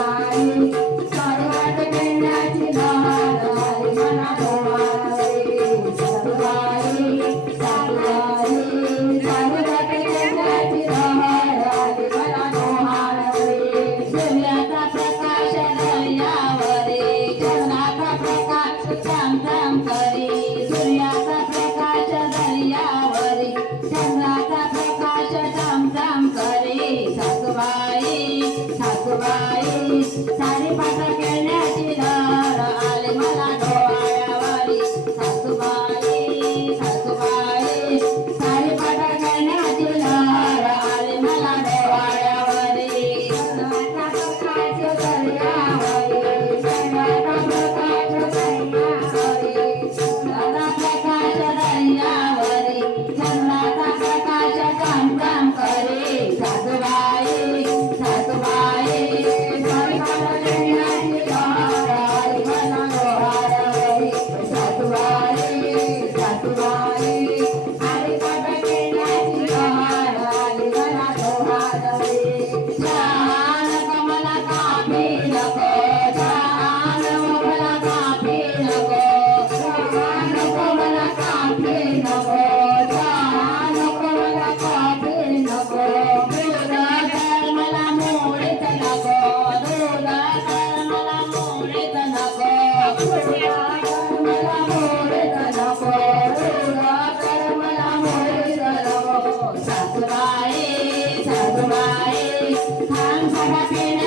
vai. सारे पाता खेळण्याची लहर Thank you.